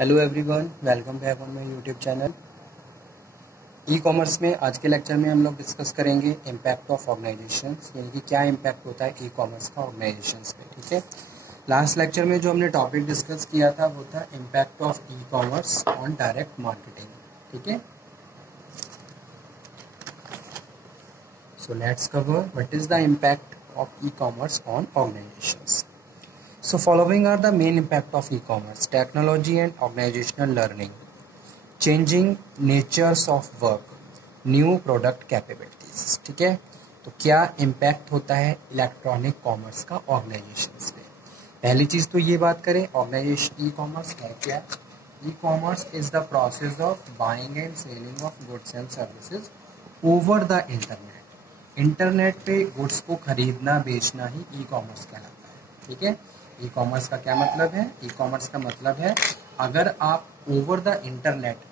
Hello everyone, welcome back on my YouTube channel. E commerce में आज के lecture में हम लोग डिस्कस करेंगे इम्पैक्ट ऑफ ऑर्गेनाइजेशंस, यानी कि क्या इम्पैक्ट होता है ई कॉमर्स का ऑर्गेनाइजेशंस पे। ठीक है, लास्ट लेक्चर में जो हमने टॉपिक डिस्कस किया था वो था impact of e commerce on direct marketing. ठीक है, so let's cover what is the impact of e commerce on organisations. So following are the main impact of e-commerce: technology and organizational learning, changing natures of work, new product capabilities। ठीक है, तो क्या impact होता है electronic commerce का organisations पे। पहली चीज तो ये बात करें, ऑर्गेनाइजेशन ई कॉमर्स है क्या। E commerce is the process of buying and selling of goods and services over the internet. Internet पे गुड्स को खरीदना बेचना ही ई कॉमर्स कहलाता है। ठीक है, ई कॉमर्स का क्या मतलब है? ई कॉमर्स का मतलब है अगर आप over the internet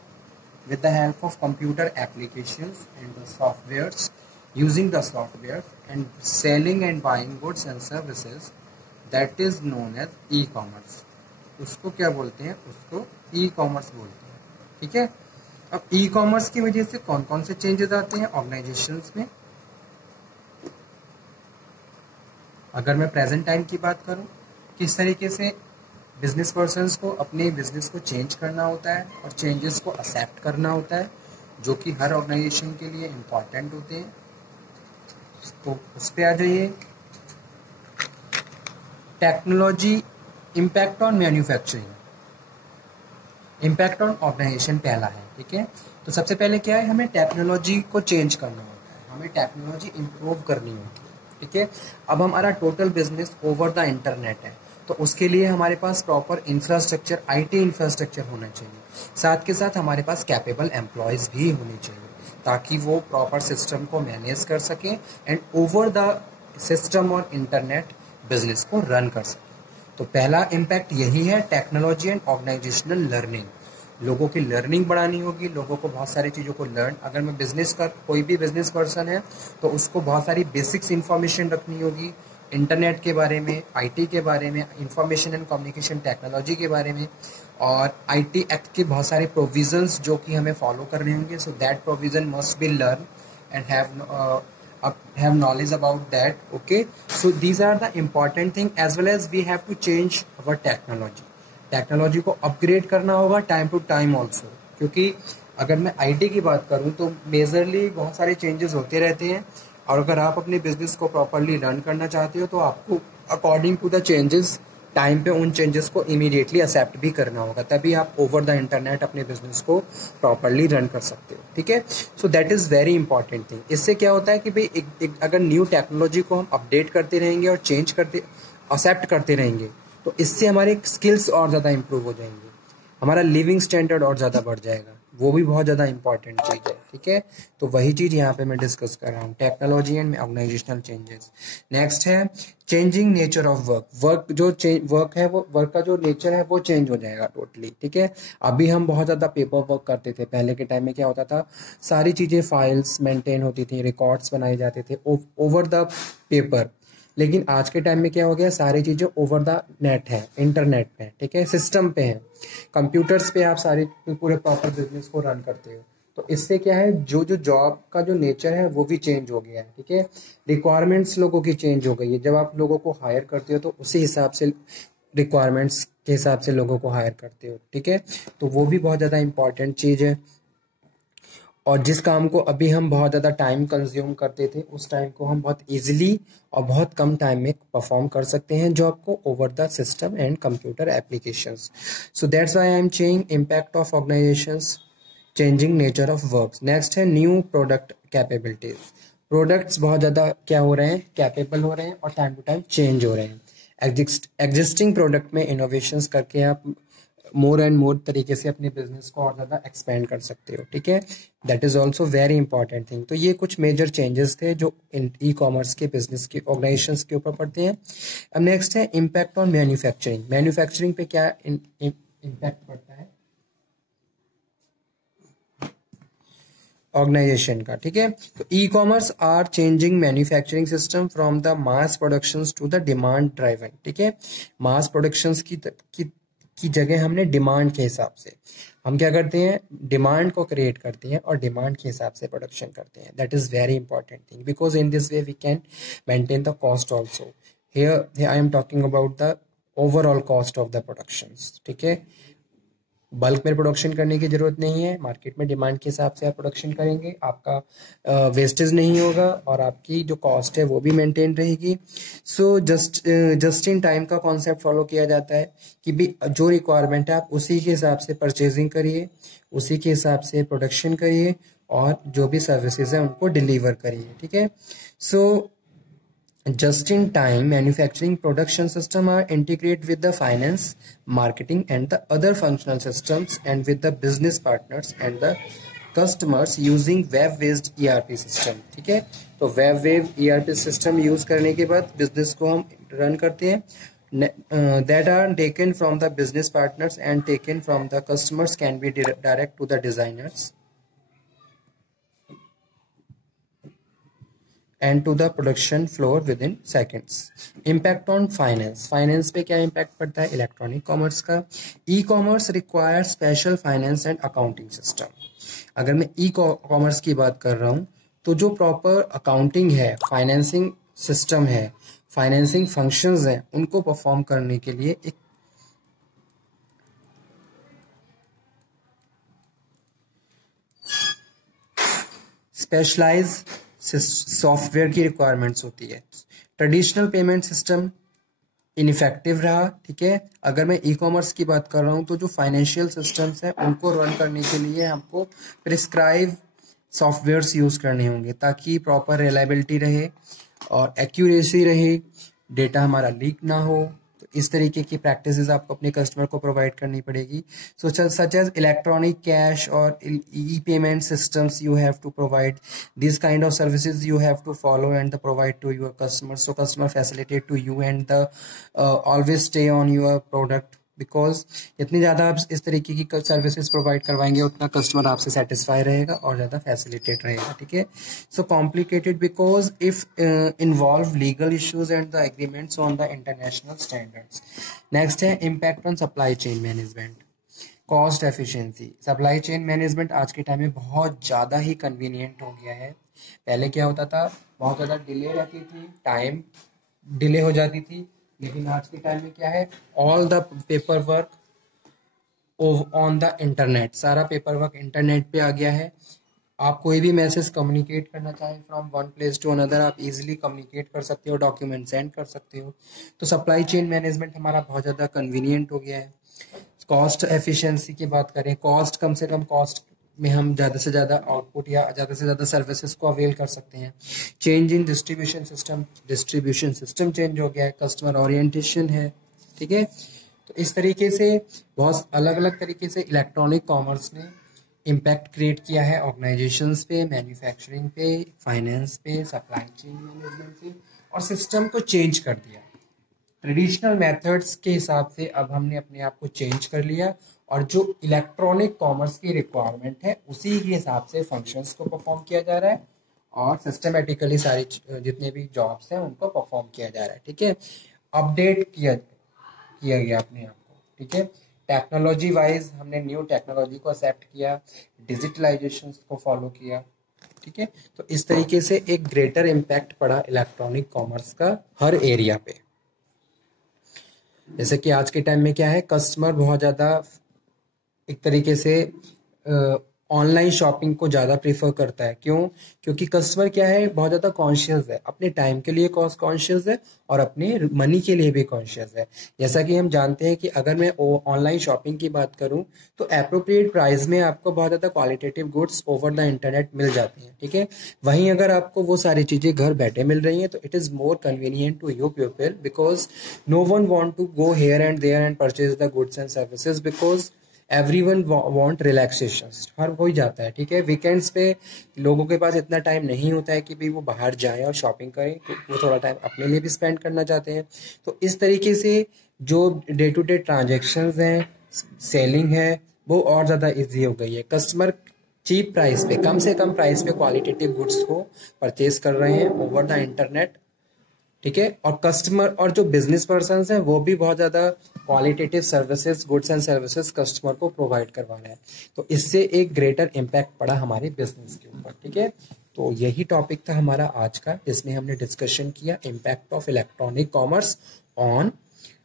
with the help of computer applications and the softwares, using the software and selling and buying goods and services, that is known as e-commerce। उसको क्या बोलते हैं? उसको ई-कॉमर्स बोलते हैं। ठीक है, अब ई-कॉमर्स की वजह से कौन कौन से चेंजेस आते हैं ऑर्गेनाइजेशंस में। अगर मैं प्रेजेंट टाइम की बात करूं, किस तरीके से बिजनेस पर्सन्स को अपने बिजनेस को चेंज करना होता है और चेंजेस को एक्सेप्ट करना होता है, जो कि हर ऑर्गेनाइजेशन के लिए इम्पॉर्टेंट होते हैं। तो उस पर आ जाइए। Technology impact on manufacturing, impact on organisation पहला है। ठीक है, तो सबसे पहले क्या है, हमें टेक्नोलॉजी को चेंज करना होता है, हमें टेक्नोलॉजी इम्प्रूव करनी होती है। ठीक है, अब हमारा total business over the internet है, तो उसके लिए हमारे पास प्रॉपर इंफ्रास्ट्रक्चर, आईटी इंफ्रास्ट्रक्चर होना चाहिए। साथ के साथ हमारे पास कैपेबल एम्प्लॉयज भी होने चाहिए ताकि वो प्रॉपर सिस्टम को मैनेज कर सके एंड ओवर द सिस्टम और इंटरनेट बिजनेस को रन कर सके। तो पहला इम्पैक्ट यही है, टेक्नोलॉजी एंड ऑर्गेनाइजेशनल लर्निंग। लोगों की लर्निंग बढ़ानी होगी, लोगों को बहुत सारी चीज़ों को लर्न, अगर मैं बिजनेस कर, कोई भी बिजनेस पर्सन है तो उसको बहुत सारी बेसिक्स इंफॉर्मेशन रखनी होगी इंटरनेट के बारे में, आईटी के बारे में, इंफॉर्मेशन एंड कम्युनिकेशन टेक्नोलॉजी के बारे में, और आईटी एक्ट के बहुत सारे प्रोविजंस जो कि हमें फॉलो करने होंगे। So that provision must be learn and have knowledge about that। okay, so these are the important thing, as well as we have to change our technology को upgrade करना होगा टाइम टू टाइम ऑल्सो, क्योंकि अगर मैं IT की बात करूं तो मेजरली बहुत सारे चेंजेस होते रहते हैं, और अगर आप अपने बिजनेस को प्रॉपरली रन करना चाहते हो तो आपको according to the changes time पे उन चेंजेस को इमीडिएटली एक्सेप्ट भी करना होगा, तभी आप ओवर द इंटरनेट अपने बिजनेस को प्रॉपरली रन कर सकते हो। ठीक है, so that is very important thing. इससे क्या होता है कि भाई अगर न्यू टेक्नोलॉजी को हम अपडेट करते रहेंगे और चेंज करते, एक्सेप्ट करते रहेंगे, तो इससे हमारे स्किल्स और ज़्यादा इंप्रूव हो जाएंगे, हमारा लिविंग स्टैंडर्ड और ज़्यादा बढ़ जाएगा, वो भी बहुत ज़्यादा इंपॉर्टेंट चीज़ है। ठीक है, तो वही चीज़ यहाँ पे मैं डिस्कस कर रहा हूँ, technology and organisational changes. Next है changing nature of work. Work है, वो वर्क का जो नेचर है वो चेंज हो जाएगा टोटली। ठीक है, अभी हम बहुत ज़्यादा पेपर वर्क करते थे, पहले के टाइम में क्या होता था, सारी चीज़ें फाइल्स मेंटेन होती थी, रिकॉर्ड्स बनाए जाते थे ओवर द पेपर। लेकिन आज के टाइम में क्या हो गया, सारी चीज़ें ओवर द नेट है, इंटरनेट पे। ठीक है, सिस्टम पे है, कंप्यूटर्स पे आप सारे पूरे प्रॉपर बिजनेस को रन करते हो। तो इससे क्या है, जो जो जॉब का जो नेचर है वो भी चेंज हो गया है। ठीक है, रिक्वायरमेंट्स लोगों की चेंज हो गई है। जब आप लोगों को हायर करते हो तो उसी हिसाब से रिक्वायरमेंट्स के हिसाब से लोगों को हायर करते हो। ठीक है, तो वो भी बहुत ज़्यादा इंपॉर्टेंट चीज़ है। और जिस काम को अभी हम बहुत ज़्यादा टाइम कंज्यूम करते थे, उस टाइम को हम बहुत इजीली और बहुत कम टाइम में परफॉर्म कर सकते हैं जॉब को over the system and computer applications. So that's why I am saying impact of organisations, changing nature of work. Next है न्यू प्रोडक्ट कैपेबिलिटीज। प्रोडक्ट्स बहुत ज़्यादा क्या हो रहे हैं, कैपेबल हो रहे हैं और टाइम टू टाइम चेंज हो रहे हैं। एग्जिस्टिंग प्रोडक्ट में इनोवेशंस करके आप मोर एंड मोर तरीके से अपने बिजनेस को और ज़्यादा एक्सपेंड कर सकते हो। ठीक है, that is also very important thing. तो ये कुछ मेजर चेंजेस थे जो ई कॉमर्स के बिजनेस के ऑर्गेनाइजेशंस के ऊपर पड़ते हैं। अब नेक्स्ट है इम्पैक्ट ऑन मैन्युफैक्चरिंग। मैन्युफैक्चरिंग पे क्या इम्पैक्ट पड़ता है ऑर्गेनाइजेशन का। ठीक है, तो e commerce are changing manufacturing system from the mass productions to the demand driven. ठीक है, मास प्रोडक्शंस की की जगह हमने डिमांड के हिसाब से, हम क्या करते हैं, डिमांड को क्रिएट करते हैं और डिमांड के हिसाब से प्रोडक्शन करते हैं. That is very important thing, because in this way we can maintain the cost also. Here I am talking about the overall cost of the productions. ठीक है, बल्क में प्रोडक्शन करने की जरूरत नहीं है, मार्केट में डिमांड के हिसाब से आप प्रोडक्शन करेंगे, आपका वेस्टेज नहीं होगा और आपकी जो कॉस्ट है वो भी मेंटेन रहेगी. सो जस्ट इन टाइम का कॉन्सेप्ट फॉलो किया जाता है कि भी जो रिक्वायरमेंट है आप उसी के हिसाब से परचेजिंग करिए, उसी के हिसाब से प्रोडक्शन करिए और जो भी सर्विसेज है उनको डिलीवर करिए. ठीक है, सो just-in-time manufacturing production system are integrated with the finance, marketing and the other functional systems and with the business partners and the customers using web-based ERP system. ठीक है, तो web-based ERP system use करने के बाद business को हम run करते हैं. That are taken from the business partners and taken from the customers can be direct to the designers and to the production floor within seconds. Impact on finance. Finance पे क्या impact पड़ता है? Electronic commerce का. E commerce require special finance and accounting system. अगर मैं e commerce की बात कर रहा हूँ तो जो प्रॉपर अकाउंटिंग है, फाइनेंसिंग सिस्टम है, फाइनेंसिंग फंक्शंस हैं, उनको परफॉर्म करने के लिए एक स्पेशलाइज सॉफ्टवेयर की रिक्वायरमेंट्स होती है. ट्रेडिशनल पेमेंट सिस्टम इनफेक्टिव रहा. ठीक है, अगर मैं ई कॉमर्स की बात कर रहा हूँ तो जो फाइनेंशियल सिस्टम्स हैं उनको रन करने के लिए हमको प्रिस्क्राइब सॉफ्टवेयर्स यूज करने होंगे ताकि प्रॉपर रिलायबिलिटी रहे और एक्यूरेसी रहे, डेटा हमारा लीक ना हो. तो इस तरीके की प्रैक्टिसेस आपको अपने कस्टमर को प्रोवाइड करनी पड़ेगी. So such as electronic cash और e payment systems you have to provide this kind of services you have to follow and provide to your customer. So customer facilitate to you and the always stay on your product, because जितनी ज़्यादा आप इस तरीके की services provide करवाएंगे उतना customer आपसे satisfy रहेगा और ज़्यादा फैसिलिटेट रहेगा. ठीक है, so complicated because if involve legal issues and the agreements on the international standards. Next है impact on supply chain management. Cost efficiency. Supply chain management आज के टाइम में बहुत ज़्यादा ही कन्वीनियंट हो गया है. पहले क्या होता था, बहुत ज़्यादा डिले रहती थी, टाइम डिले हो जाती थी, लेकिन आज के टाइम में क्या है, all the paper work on the internet. सारा पेपर वर्क इंटरनेट पे आ गया है. आप कोई भी मैसेज कम्युनिकेट करना चाहें from one place to another, आप इजीली कम्युनिकेट कर सकते हो, डॉक्यूमेंट सेंड कर सकते हो. तो सप्लाई चेन मैनेजमेंट हमारा बहुत ज़्यादा कन्वीनियंट हो गया है. कॉस्ट एफिशिएंसी की बात करें, कॉस्ट कम से कम कॉस्ट में हम ज़्यादा से ज़्यादा आउटपुट या ज़्यादा से ज़्यादा सर्विसेज को अवेल कर सकते हैं. Change in distribution system change हो गया है, कस्टमर ओरिएंटेशन है. ठीक है, तो इस तरीके से बहुत अलग अलग तरीके से इलेक्ट्रॉनिक कॉमर्स ने इम्पैक्ट क्रिएट किया है ऑर्गेनाइजेशंस पे, मैन्युफैक्चरिंग पे, फाइनेंस पे, सप्लाई चेन मैनेजमेंट पे, और सिस्टम को चेंज कर दिया. ट्रेडिशनल मेथड्स के हिसाब से अब हमने अपने आप को चेंज कर लिया और जो इलेक्ट्रॉनिक कॉमर्स की रिक्वायरमेंट है उसी के हिसाब से फंक्शंस को परफॉर्म किया जा रहा है और सिस्टमेटिकली सारी जितने भी जॉब्स हैं उनको परफॉर्म किया जा रहा है. ठीक है, अपडेट किया गया अपने आप को. ठीक है, टेक्नोलॉजी वाइज हमने न्यू टेक्नोलॉजी को एक्सेप्ट किया, डिजिटलाइजेशन को फॉलो किया. ठीक है, तो इस तरीके से एक ग्रेटर इम्पैक्ट पड़ा इलेक्ट्रॉनिक कॉमर्स का हर एरिया पे. जैसे कि आज के टाइम में क्या है, कस्टमर बहुत ज़्यादा एक तरीके से ऑनलाइन शॉपिंग को ज़्यादा प्रेफर करता है. क्यों? क्योंकि कस्टमर क्या है, बहुत ज़्यादा कॉन्शियस है, अपने टाइम के लिए कॉस्ट कॉन्शियस है और अपने मनी के लिए भी कॉन्शियस है. जैसा कि हम जानते हैं कि अगर मैं ऑनलाइन शॉपिंग की बात करूं तो एप्रोप्रिएट प्राइस में आपको बहुत ज़्यादा qualitative goods over the internet मिल जाती हैं. ठीक है, वहीं अगर आपको वो सारी चीज़ें घर बैठे मिल रही हैं तो it is more convenient to your people, because no one want to go here and there and purchase the goods and services, because everyone want relaxation. हर कोई जाता है. ठीक है, वीकेंड्स पे लोगों के पास इतना टाइम नहीं होता है कि भाई वो बाहर जाएं और शॉपिंग करें, तो वो थोड़ा टाइम अपने लिए भी स्पेंड करना चाहते हैं. तो इस तरीके से जो डे टू डे ट्रांजेक्शन्स हैं, सेलिंग है, वो और ज़्यादा ईजी हो गई है. कस्टमर चीप प्राइस पे, कम से कम प्राइस पे क्वालिटेटिव गुड्स को परचेज कर रहे हैं ओवर द इंटरनेट. ठीक है। और कस्टमर और जो बिजनेस पर्सन हैं वो भी बहुत ज्यादा qualitative services, goods and services customer को प्रोवाइड करवा रहे हैं, तो इससे एक ग्रेटर इम्पैक्ट पड़ा हमारे बिजनेस के ऊपर। ठीक है, तो यही टॉपिक था हमारा आज का, जिसमें हमने डिस्कशन किया impact of electronic commerce on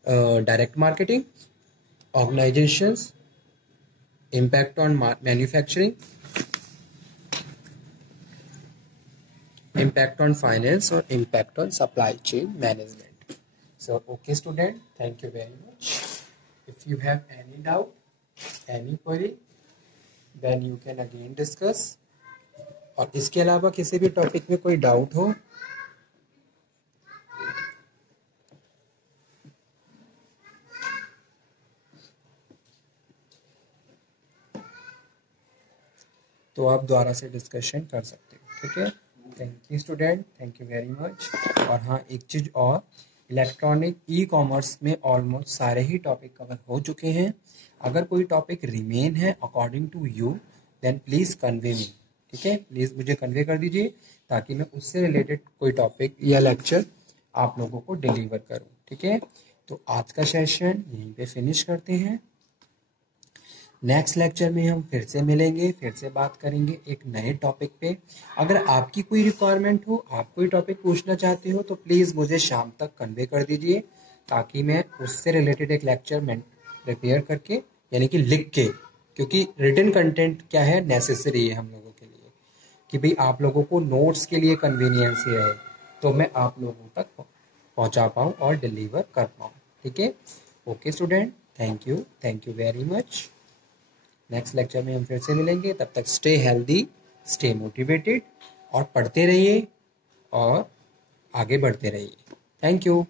direct marketing, organisations, impact on manufacturing, impact on finance, or impact on supply chain management. So okay student, thank you very much. If you have any doubt, any query, then you can again discuss. और इसके अलावा किसी भी topic में कोई doubt हो तो आप दोबारा से डिस्कशन कर सकते हो। ठीक है, thank you student, thank you very much. और हाँ, एक चीज़ और, इलेक्ट्रॉनिक ई कॉमर्स में ऑलमोस्ट सारे ही टॉपिक कवर हो चुके हैं। अगर कोई टॉपिक रिमेन है according to you, then please convey me. ठीक है, प्लीज़ मुझे कन्वे कर दीजिए ताकि मैं उससे रिलेटेड कोई टॉपिक या लेक्चर आप लोगों को डिलीवर करूँ। ठीक है, तो आज का सेशन यहीं पे फिनिश करते हैं। नेक्स्ट लेक्चर में हम फिर से मिलेंगे, फिर से बात करेंगे एक नए टॉपिक पे। अगर आपकी कोई रिक्वायरमेंट हो, आप कोई टॉपिक पूछना चाहते हो, तो प्लीज़ मुझे शाम तक कन्वे कर दीजिए ताकि मैं उससे रिलेटेड एक लेक्चर में प्रिपेयर करके, यानी कि लिख के, क्योंकि रिटन कंटेंट क्या है, नेसेसरी है हम लोगों के लिए, कि भाई आप लोगों को नोट्स के लिए कन्वीनियंस रहे, तो मैं आप लोगों तक पहुँचा पाऊँ और डिलीवर कर पाऊँ। ठीक है, okay student, thank you very much. Next lecture में हम फिर से मिलेंगे, तब तक स्टे हेल्दी, स्टे मोटिवेटेड और पढ़ते रहिए और आगे बढ़ते रहिए। Thank you.